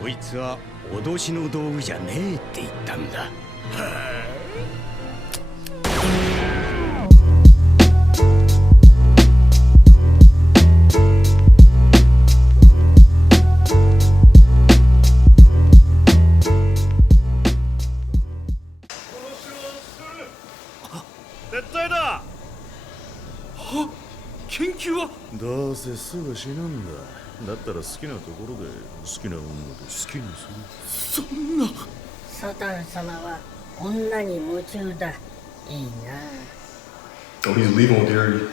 そいつは脅しの道具じゃねえって言ったんだ。絶対だ。は、研究はどうせすぐ死ぬんだ。だったら好きなところで好きな女で好きにする。そんな。サタン様は女に夢中だ。いいな。 Oh, he's leaving with Gary.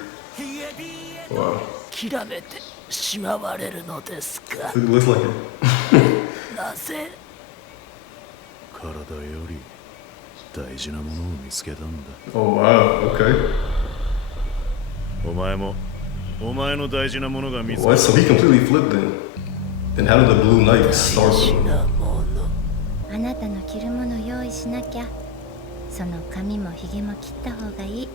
Wow. 諦めてしまわれるのですか。 It looks like it. なぜ体より大事なものを見つけたんだ。 Oh, wow. Okay. お前もお前の大事なものが見つか What? った。 So he completely flipped then. Then how did the Blue Knight start? なもの。あなたの着るもの用意しなきゃ。その髪もひげも切った方がいい。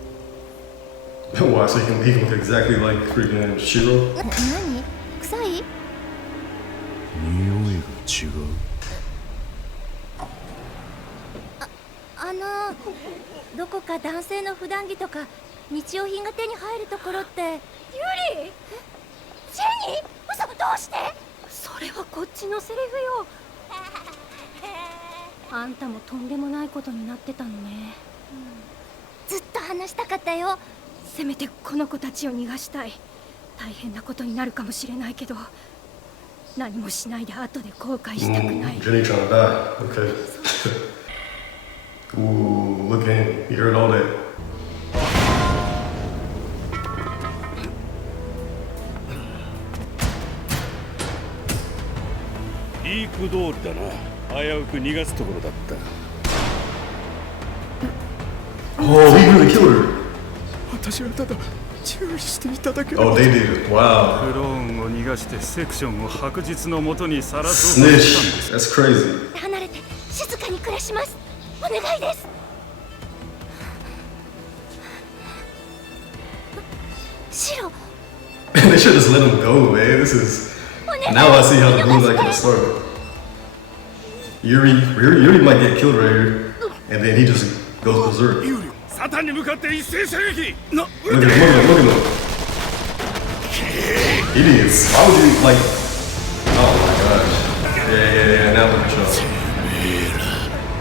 Why? So he can look exactly like freaking Shiro? 何？臭い？匂いが違う。どこか男性の普段着とか日用品が手に入るところって。ユリ？ジェニー？嘘、どうして？それはこっちのセリフよ。あんたもとんでもないことになってたのね。ずっと話したかったよ。せめてこの子たちを逃がしたい。大変なことになるかもしれないけど、何もしないで後で後悔したくない。 Jenny trying to die. Okay. Ooh, look at him. You heard all that. いい句通りだな。危うく逃がすところだった。 Oh, he really killed her. 私はただ注意していただけだ。 Oh, they did. Wow. クローンを逃がしてセクションを白日のもとにさらそうとしたんです。 Snitch. That's crazy. 離れて静かに暮らします。お願いです。シロ。 They should just let him go, man. This is. Now I see how the Blue Knight can start. Yuri might get killed right here, and then he just goes berserk. サタンに向かって一斉射撃。 Look at him, look at him, look at him. Idiots. Why would you, like... Oh my gosh. Yeah, now look at y'all.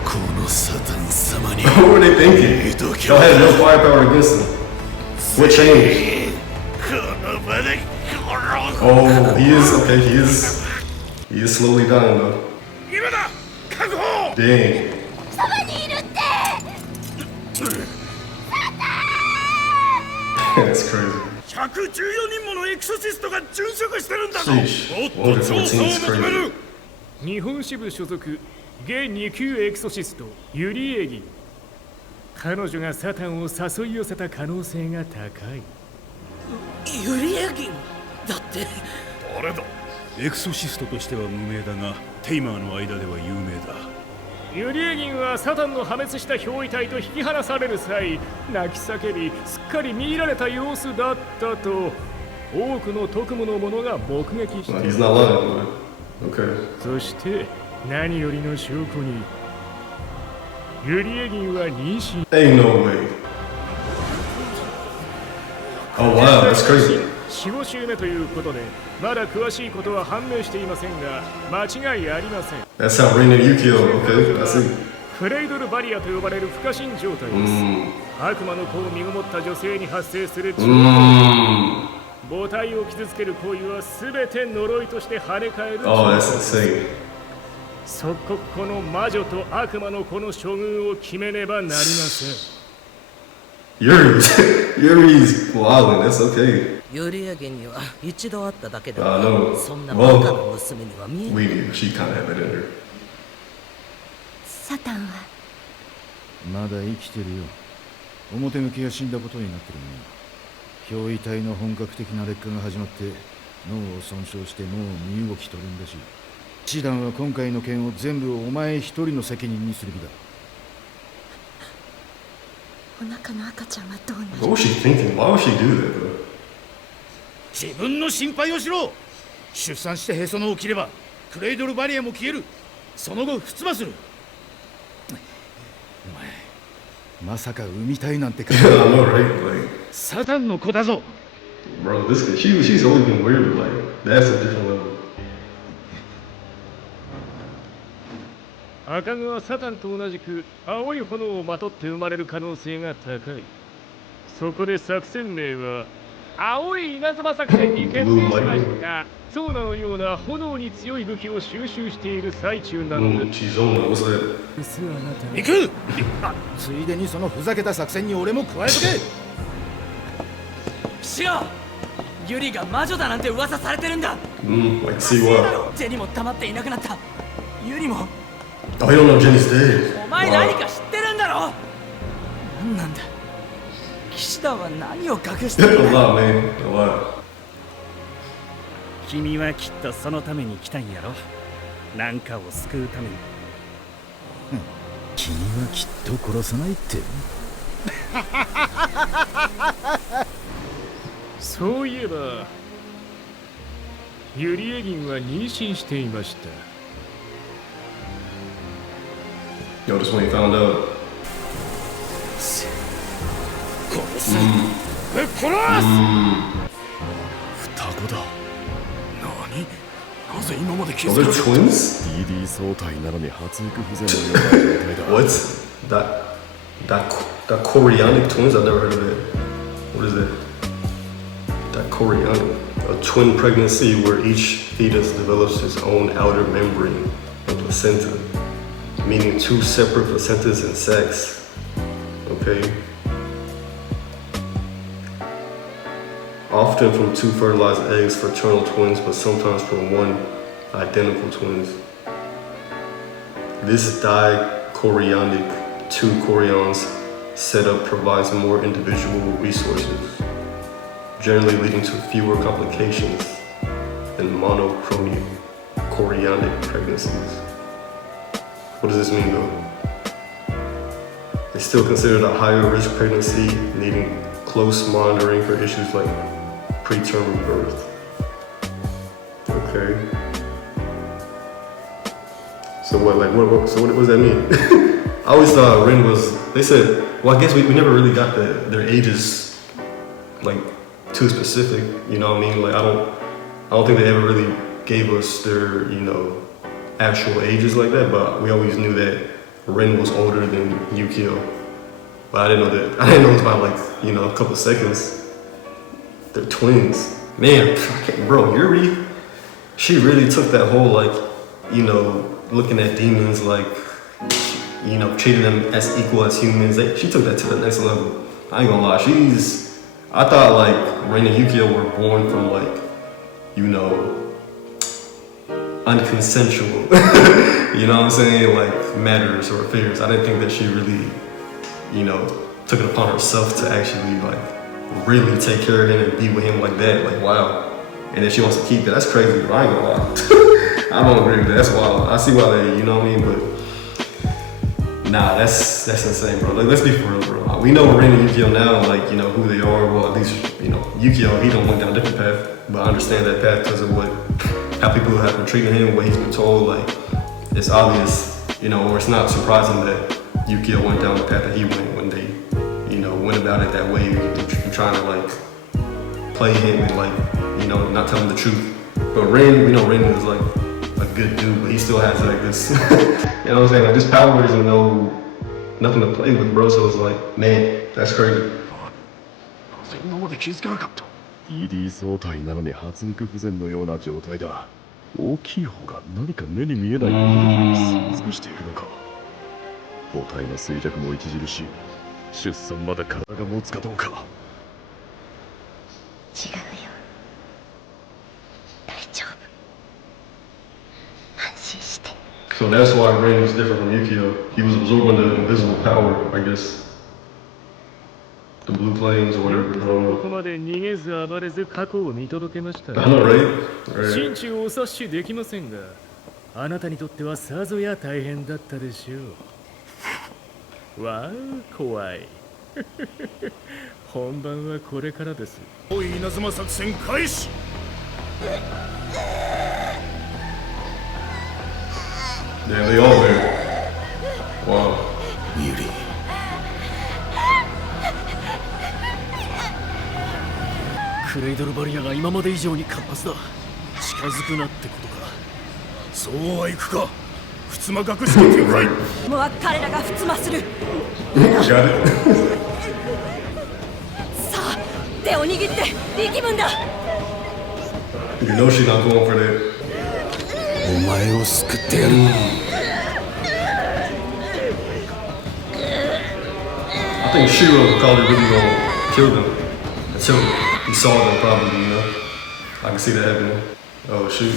このサタン様に What were they thinking? Y'all had no firepower against him. What changed? この場で殺す。 Oh, he is, okay, he is slowly dying though. 今だ。確保。 Dang. そばにいるって。 That's crazy. 114人ものエクソシストが殉職してるんだぞ。 Sheesh. もっと調査を 114 is 求め crazy. る。日本支部所属現2級エクソシストユリエギン。彼女がサタンを誘い寄せた可能性が高い。ユリエギンだって。誰だ。エクソシストとしては無名だが、テイマーの間では有名だ。ユリエギンはサタンの破滅した憑依体と引き離される際、泣き叫びすっかり見入られた様子だったと多くの特務の者が目撃し Well, て he's not lying, but okay. そして何よりの証拠にユリエギンは妊娠。 Ain't no way. Oh wow, that's crazy. 4、5週目ということでまだ詳しいことは判明していませんが間違いありません。 That's how Rain and Yukio, okay, I see. クレイドルバリアと呼ばれる不可侵状態です。悪魔の子を身ごもった女性に発生する超母体を傷つける行為は全て呪いとして跳ね返る。 Oh, that's insane. 即刻この魔女と悪魔の子の処遇を決めねばなりません。Yuri's wildin', that's okay. ユリエギンには一度会っただけだ no. そんなバカな娘には見えない。 We do. She kind of had that in her. サタンはまだ生きてるよ。表向きが死んだことになってるが、憑依体の本格的な劣化が始まって脳を損傷して脳を身動き取るんだし、師団は今回の件を全部お前一人の責任にする気だ。お腹の赤ちゃんはどうなる？ What was she thinking? Why would she do that, though? 自分の心配をしろ。出産してへその緒を切ればクレイドルバリアも消える。その後出馬する。お前まさか産みたいなんて I know, right? Like, サタンの子だぞ。 bro, this kid, she's always been weird, but like, that's a different level. 赤子はサタンと同じく青い炎をまとって生まれる可能性が高い。そこで作戦名は青い稲妻作戦に決定しました。ソーナのような炎に強い武器を収集している最中なので。She's on it. What's that? 行く。ついでにそのふざけた作戦に俺も加えとけ。シロ、ユリが魔女だなんて噂されてるんだ。Like, see what? ジェニも黙っていなくなった。ユリも。Oh, you don't know Jenny's dead. お前何か知ってるんだろ。何なんだ。騎士団は何を隠してい A る。 lot, man. A lot. 君はきっとそのために来たんやろ。なんかを救うために。君はきっと殺さないって。そういえばユリエギンは妊娠していました。 Yo, this when he found out. 殺す。ぶっ殺す。双子だ。なぜ今まで気 Oh, づ they're かなかった twins? DD 相対なのに発育不全のような状態だ。 What? That chorionic twins? I've never heard of it. What is that? That chorionic. A twin pregnancy where each fetus develops its own outer membrane, a placenta, meaning two separate placentas in sex. Okay? Often from two fertilized eggs, fraternal twins, but sometimes from one identical twins. This dichorionic two chorions setup provides more individual resources, generally leading to fewer complications than monochronic chorionic pregnancies. What does this mean though? It's still considered a higher risk pregnancy, needing close monitoring for issues like preterm birth. Okay. So what does that mean? I always thought Rin was, they said, well, I guess we never really got their ages like too specific, you know what I mean? Like I don't think they ever really gave us their, you know, actual ages like that, but we always knew that Rin was older than Yukio. But I didn't know that. I didn't know it was about like, you know, a couple seconds. They're twins. Man, bro, Yuri, she really took that whole like, you know, looking at demons like, you know, treating them as equal as humans. She took that to the next level. I ain't gonna lie, I thought like Rin and Yukio were born from like, you know, unconsensual, you know what I'm saying? Like matters or affairs. I didn't think that she really, you know, took it upon herself to actually like really take care of him and be with him like that. Like, wow. And if she wants to keep that, that's crazy. But I ain't gonna lie. I don't agree with that. That's wild. I see why they, you know what I mean? But nah, that's insane, bro. Like, let's be for real, bro. We know Rin and Yukio now, like, you know, who they are. Well, at least, you know, Yukio, he done went down a different path. But I understand that path because of how people have been treating him, what he's been told. Like, it's obvious, you know, or it's not surprising that Yukio went down the path that he went when they, you know, went about it that way, trying to like play him and like, you know, not tell him the truth. But Rin, we know Rin is like a good dude, but he still has like this, you know what I'm saying? Like this power isn't nothing to play with, bro. So it's like, man, that's crazy. ED 相対なのに発育不全のような状態だ。大きい方が何か目に見えないエネルギーを吸い尽くしているのか。母体の衰弱も著しい。出産まで体が持つかどうか。違うよ。大丈夫。安心して。 So that's why Rin was different from Yukio. He was absorbing the invisible power, I guess. The blue flames or whatever. ここまで逃げず暴れず過去を見届けました。 I know, right? 心中をお察しできませんが、あなたにとってはさぞや大変だったでしょう。わあ、怖い。本番はこれからです。おい稲妻作戦開始。Yeah, they all there. Wow. ユリクレイドルバリアが今まで以上に活発だ。近づくなってことか。そうはいくか。ふつま隠して展開。もう彼らがふつまする。さあ手を握って力むんだ。 You know she's not going for that. お前を救ってやる。I think Shiro was probably really gonna kill them until he saw them, probably, you know? I can see that happening. Oh, shoot.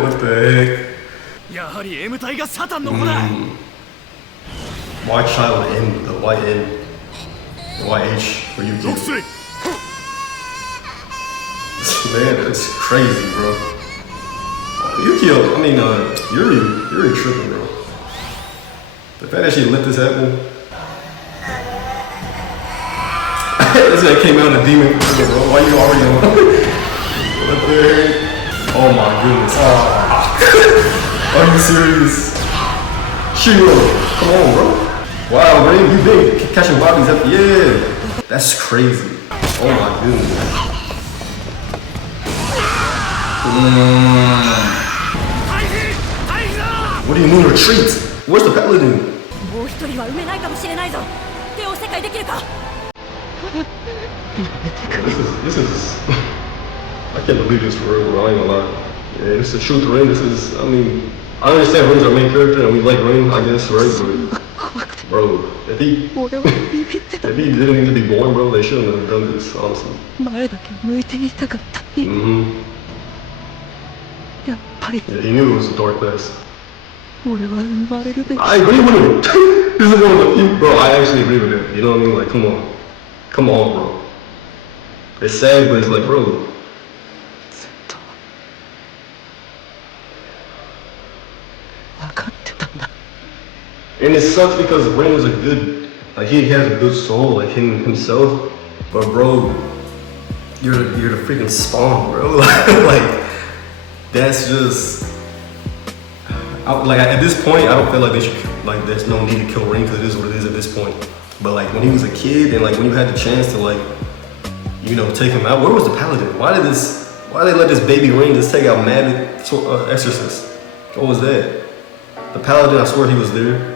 What the heck? やはり M 隊がサタンの子だ。Why child N? Why N? Why H for you kids? Man, that's crazy, bro. Yukio, I mean, Yuri tripping, bro. The fact that she let this happen. This guy came out in a demon, bro. Why you already on? What the heck? Oh my goodness. Are you serious? Shiro, come on, bro. Wow, Ray, you been catching bodies up. Yeah. That's crazy. Oh my goodness. What do you mean retreat? Where's the paladin? もう一人は埋めないかもしれないぞ。手を世界できるか。This is I can't believe this for real, bro. I ain't gonna lie. Yeah, this is the truth, Rin. This is, I mean, I understand Rin's our main character and we like Rin, I guess, right? But, bro, if he didn't need to be born, bro, they shouldn't have done this, honestly. Yeah, he knew it was a dark place. I agree with him. This is one of the few, bro, I actually agree with him. You know what I mean? Like, come on. Come on, bro. It's sad, but it's like, bro. And it sucks because Rin is a good, like he has a good soul, like himself. But bro, you're the freaking spawn, bro. Like that's just, like at this point, I don't feel like they should, like there's no need to kill Rin because it is what it is at this point. But like when he was a kid and like when you had the chance to like, you know, take him out, where was the paladin? Why did they let this baby Rin just take out mad Exorcist? What was that? The paladin, I swear he was there.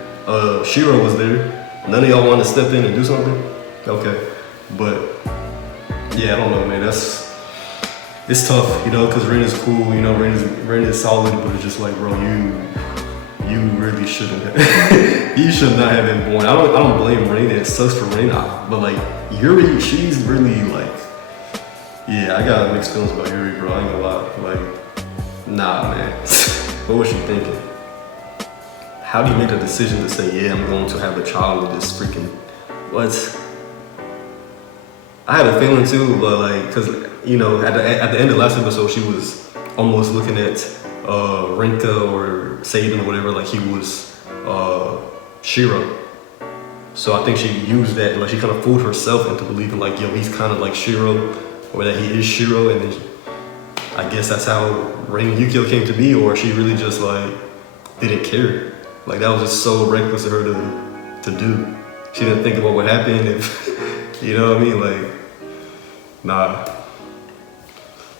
Shiro was there. None of y'all wanted to step in and do something? Okay. But, yeah, I don't know, man. It's tough, you know, because Rin is cool, you know, Rin is solid, but it's just like, bro, you really shouldn't have. You should not have been born. I don't blame Rin. It sucks for Rin. But, like, Yuri, she's really, like, yeah, I got mixed feelings about Yuri, bro. I ain't gonna lie. Like, nah, man. What was she thinking? How do you make a decision to say, yeah, I'm going to have a child with this freaking, what? I had a feeling too, but like, cause you know, at the end of last episode, she was almost looking at Rinka or Satan or whatever, like he was Shiro. So I think she used that, like she kind of fooled herself into believing like, yo, he's kind of like Shiro, or that he is Shiro, and then I guess that's how Rin and Yukio came to be, or she really just like didn't care. Like that was just so reckless of her to do. She didn't think about what happened if, you know what I mean? Like, nah,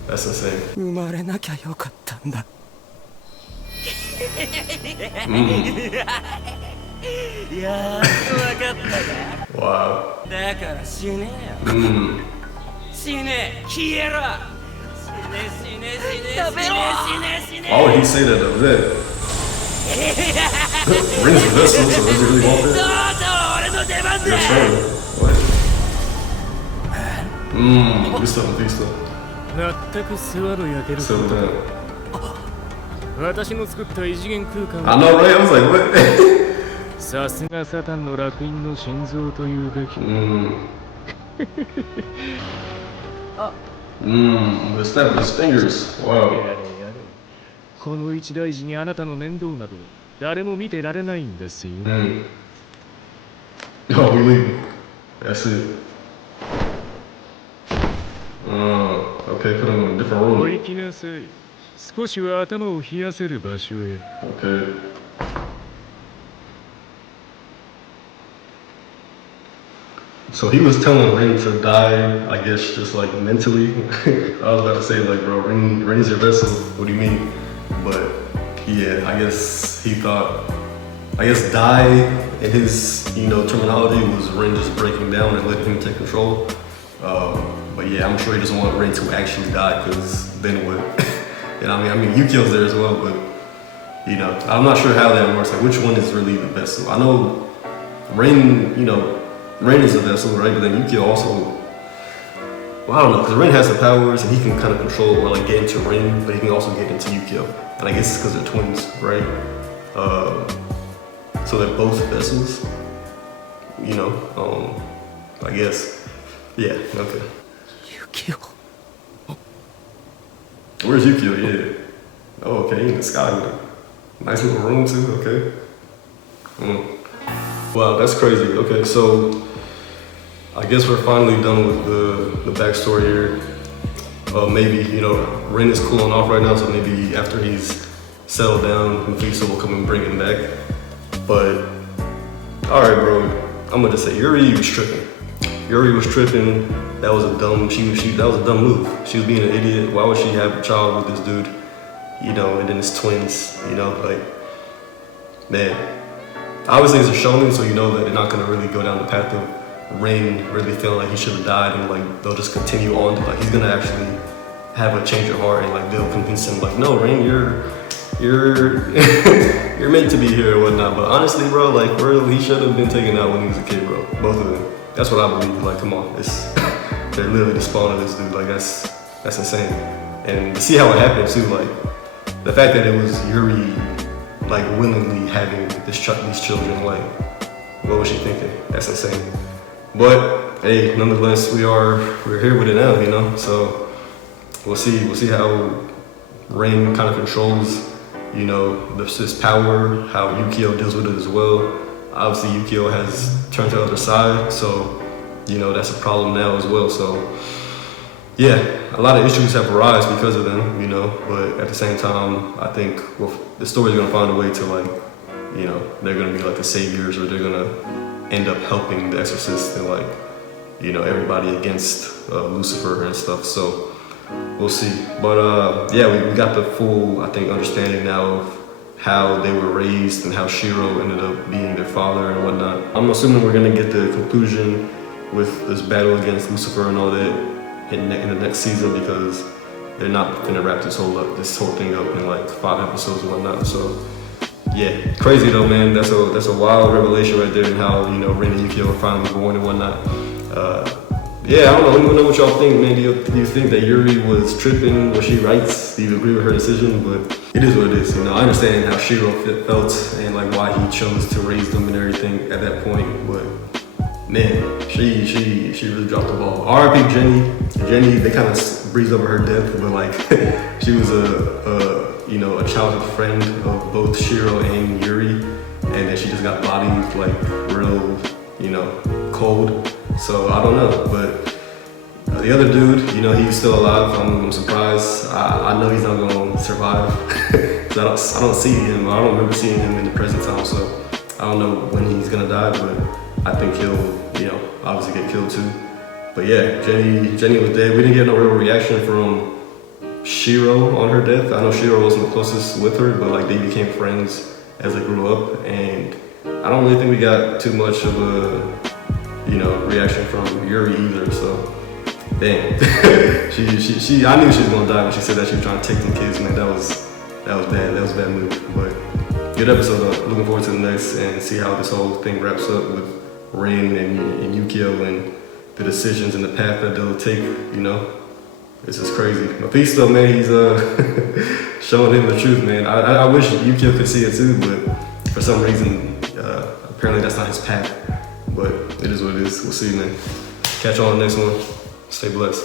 that's insane. 生まれなきゃよかったんだ。やっとわかったか。Wow. だから死ねよ。死ね、消えろ。死ね。やめろ。死ね。 Why would he say that though? Is that Rin's a vessel, so does he really want that? You're trying. What? Good stuff, big stuff. 全く世話の焼けることだ。私の作った異次元空間 I know, right? I was like, what? さすがサタンの烙印の心臓というべき。The snap of his fingers. Wow. この一大事にあなたの面倒など誰も見てられないんですよ。Oh, we leaving. That's it. Okay, put him in a different room. お行きなさい。少しは頭を冷やせる場所へ。 Okay. So he was telling Rin to die, I guess, just like mentally. I was about to say, like, bro, Rin's your vessel. What do you mean? But yeah, I guess he thought, die in his, terminology was Rin just breaking down and letting him take control. But yeah, I'm sure he doesn't want Rin to actually die, because then what? I mean, Yukio's there as well, but I'm not sure how that works. Like, which one is really the vessel? I know Rin, Rin is a vessel, right? But then Yukio also, well, I don't know, because Rin has the powers and he can kind of control or like get into Rin, but he can also get into Yukio. And I guess it's because they're twins, right? So they're both vessels, I guess. Yeah, okay. Yukio. Where's Yukio? Yeah. Oh, okay, in the sky. Nice little room too, okay. Wow, that's crazy. Okay, so I guess we're finally done with the backstory here. Maybe, Rin is cooling off right now, so maybe after he's settled down, Mephisto will come and bring him back. But, alright bro, I'm gonna just say, Yuri was tripping. Yuri was tripping. That was a dumb, that was a dumb move. She was being an idiot. Why would she have a child with this dude? And then it's twins, like, man. Obviously it's a shonen, so you know that they're not gonna really go down the path of Rin really feeling like he should have died, and like they'll just continue on to like he's gonna actually have a change of heart, and like they'll convince him like, no, Rin, you're you're meant to be here or whatnot. But honestly, bro, like really, he should have been taken out when he was a kid, bro. Both of them. That's what I believe. Like, come on, they're literally the spawn of this dude. Like that's insane. And to see how it happened too, like the fact that it was Yuri like willingly having these children, like what was she thinking? That's insane. But hey, nonetheless, we're here with it now, So we'll see how Rin kind of controls, this power, how Yukio deals with it as well. Obviously, Yukio has turned to the other side, so that's a problem now as well. So yeah, a lot of issues have arisen because of them, But at the same time, I think the story's gonna find a way to like, they're gonna be like the saviors, or they're gonna end up helping the Exorcist and like, everybody against Lucifer and stuff. So we'll see. But yeah, we got the full, I think, understanding now of how they were raised and how Shiro ended up being their father and whatnot. I'm assuming we're gonna get the conclusion with this battle against Lucifer and all that in the next season, because they're not gonna wrap this whole thing up in like 5 episodes and whatnot. So yeah, crazy though, man. That's a wild revelation right there, and how Rin and Yukio were finally born and whatnot. Yeah, I don't know. Let me know what y'all think, man. Do you think that Yuri was tripping? Was she right? Do you agree with her decision? But it is what it is. I understand how Shiro felt and like why he chose to raise them and everything at that point. But man, she really dropped the ball. R.I.P. Jenny. Jenny, they kind of breezed over her death, but like she was a childhood friend of both Shiro and Yuri, and then she just got bodied like real, cold. So I don't know, but the other dude, he's still alive. I'm surprised. I know he's not gonna survive. I don't see him. I don't remember seeing him in the present time. So I don't know when he's gonna die, but I think he'll, obviously get killed too. But yeah, Jenny was dead. We didn't get no real reaction from Shiro on her death. I know Shiro wasn't the closest with her, but like they became friends as they grew up, and I don't really think we got too much of a reaction from Yuri either. So damn. she I knew she was gonna die when she said that she was trying to take them kids, man. That was bad. That was a bad move. But good episode though. Looking forward to the next and see how this whole thing wraps up with Rin and Yukio and the decisions and the path that they'll take, This is crazy. Mephisto, man, he's showing him the truth, man. I wish Yukio could see it too, but for some reason, apparently that's not his path. But it is what it is. We'll see, man. Catch you on the next one. Stay blessed.